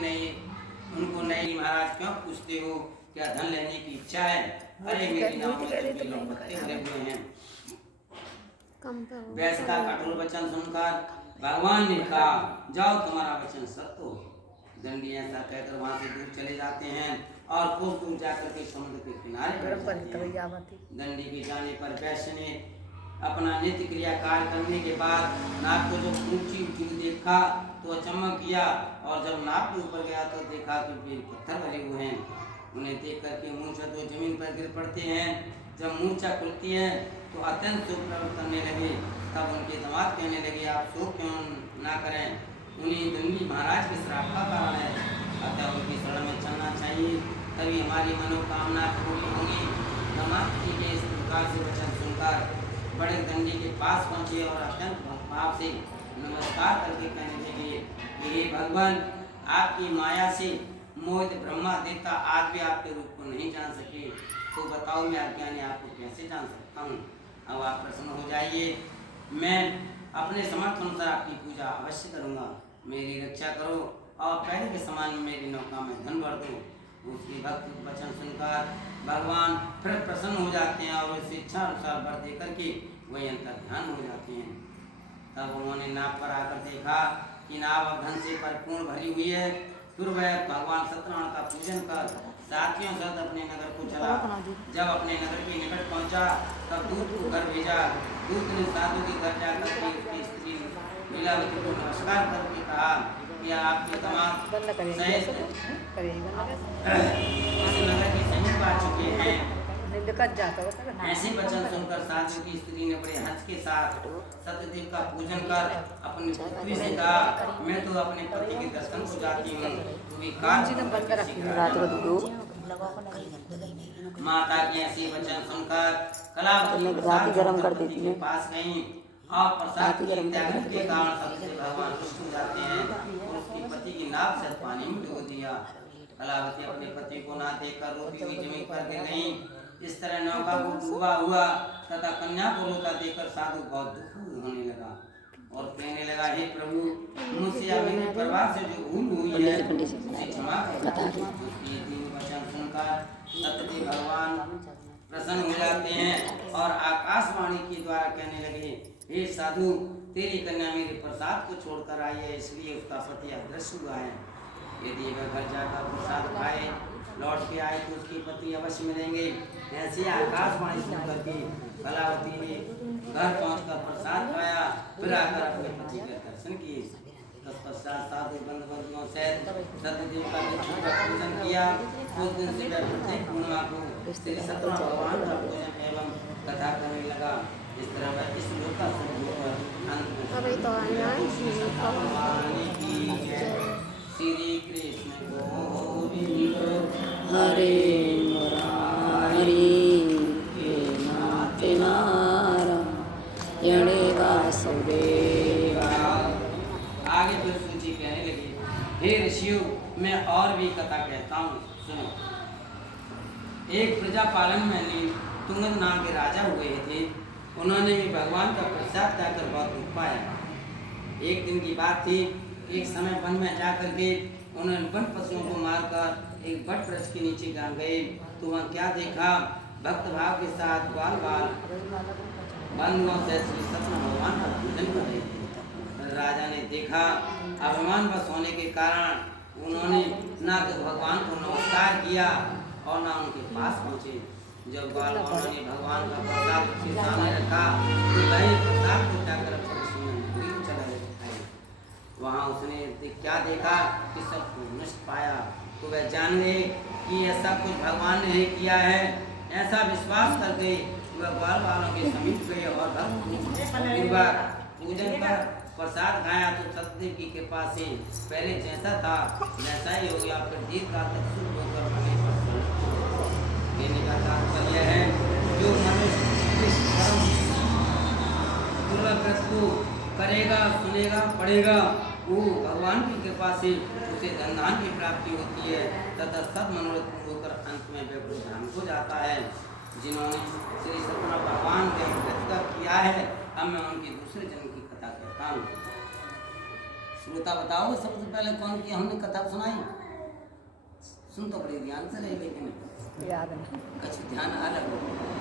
नहीं, उनको नहीं महाराज क्यों पूछते हो, क्या धन लेने की इच्छा है? अरे मेरी नाव में तो लोग पत्ते भरे हुए हैं। वैश्य का कठोर वचन सुनकर भगवान ने कहा, जाओ तुम्हारा वचन सत्य हो। दंडी ऐसा कहकर वहां से दूर चले जाते हैं और कुछ दूर जाकर के समुद्र के किनारे बैठ जाते हैं। दंडी के जाने पर वैश्य ने अपना नित्य क्रिया कार्य करने के बाद नाव को जब ऊंची ऊंची देखा तो अचम्भा किया, और जब नाव के ऊपर गया तो देखा कि वे पत्थर भरे हुए हैं। उन्हें देख करके मूर्छा तो जमीन पर गिर पड़ते हैं। जब मूर्छा खुलती है तो अत्यंत शोक प्रकट करने लगे। तब उनके दामाद कहने लगे, आप शोक क्यों ना करें, उन्हें दंडी महाराज के श्राप का कारण है, अतः उनकी शरण में चलना चाहिए, तभी हमारी मनोकामना पूरी होगी। दामाद जी के इस प्रकार से वचन सुनकर बड़े दंडी के पास पहुंचे और अत्यंत भाव से नमस्कार करके कहने लगे, हे भगवान, आपकी माया से मोहित ब्रह्मा देवता आज भी आपके रूप को नहीं जान सके, तो बताओ मैं अज्ञानी आपको कैसे जान सकता हूँ। अब आप प्रसन्न हो जाइए, मैं अपने समर्थ अनुसार आपकी पूजा अवश्य करूँगा, मेरी रक्षा करो और पहले के समान मेरी नौका में धन भर दो। उसके भक्त वचन सुनकर भगवान फिर प्रसन्न हो जाते हैं और उसे इच्छा अनुसार वर दे करके वही अंतर ध्यान हो जाते हैं। तब उन्होंने नाव पर आकर देखा कि नाव अब धन से परिपूर्ण भरी हुई है। फिर वह भगवान सत्यनारायण का पूजन कर साथियों साथ अपने नगर को चला। जब अपने नगर के निकट पहुंचा तब दूत को घर भेजा। दूत ने साधु के घर जाकर के उसकी स्त्री लीलावती को नमस्कार करके कहा कि आपके दामाद सहित इस नगर की समीप आ चुके हैं। ऐसे वचन सुनकर साधु की स्त्री ने बड़े हर्ष के साथ सत्यदेव का पूजन कर अपनी पुत्री से कहा, मैं तो अपने पति के दर्शन को जाती हूँ, माता के ऐसे वचन सुनकर कलावती के पास गई और प्रसाद के त्याग के कारण सत्यदेव भगवान रुष्ट हो जाते हैं और उसके पति की नाक से पानी में डुबो दिया। कलावती अपने पति को ना देखकर रोती हुई जमीन पर गिर गई। इस तरह नौका को डूबा हुआ तथा कन्या को रोता देखकर साधु बहुत दुखी होने लगा और कहने लगा, हे प्रभु, मुझसे या मेरे परिवार से जो भूल हुई है उसे क्षमा करो। ये तीन वचन सुनकर सत्यदेव भगवान प्रसन्न हो जाते हैं और आकाशवाणी के द्वारा कहने लगे, हे साधु, तेरी कन्या मेरे प्रसाद को छोड़कर आई है, इसलिए उसका पति अदृश्य हुआ है। यदि वह घर जाकर प्रसाद खाए लौट के आए तो उसके पति अवश्य मिलेंगे। ऐसे आकाशवाणी सुनकर के कलावती ने घर पहुंचकर प्रसाद खाया, फिर आकर अपने पति के दर्शन किए। तत्पश्चात साधु बंधुओं से सत्यदेव का पूजन किया। उस दिन से वह प्रत्येक पूर्णिमा को श्री सत्यनारायण भगवान का पूजन एवं कथा करने लगा। इस तरह वह इस लोक का श्री कृष्ण गोविंद हरे मुरारी हे नाथ नारायण वासुदेवा। आगे फिर सूची कहने लगी, हे ऋषियों, मैं और भी कथा कहता हूँ, सुनो। एक प्रजा पालन में तुंगन नाम के राजा हुए थे। उन्होंने भी भगवान का प्रसाद पाकर बहुत दुख पाया। एक दिन की बात थी, एक समय वन में जाकर के उन्होंने वन पशुओं को मारकर एक बट वृक्ष के नीचे गाड़ गए तो वहाँ क्या देखा, भक्त भाव के साथ बाल बाल बंधुओं से श्री सत्यनारायण भगवान का पूजन कर रहे थे। राजा ने देखा, अभिमान बस होने के कारण उन्होंने ना तो भगवान को नमस्कार किया और ना उनके पास पहुँचे। जब बाल बालों ने भगवान का प्रसाद उसके सामने रखा तो वही प्रसाद को जाकर वहाँ उसने क्या देखा कि सब नष्ट पाया। तो वह जान गए कि यह सब कुछ भगवान ने किया है। ऐसा विश्वास करके वह बाल बालों के समीप गए और पूजन कर प्रसाद खाया तो सत्यदेव की कृपा से पहले जैसा था वैसा ही हो गया। फिर दीर्घ काल तक सुख होकर बने देने का तात्पर्य है, जो मनुष्य इस परम करेगा, सुनेगा, पढ़ेगा, वो भगवान की कृपा से उसे धन की प्राप्ति होती है तथा सब मनोरथ होकर अंत में वह धाम को जाता है। जिन्होंने श्री सत्यनारायण भगवान का प्रतिष्ठा किया है, अब मैं उनके दूसरे जन्म की कथा कहता हूँ। श्रोता बताओ सबसे पहले कौन की हमने कथा सुनाई? सुन तो बड़े ध्यान से रहे, लेकिन याद नहीं। कुछ ध्यान अलग हो।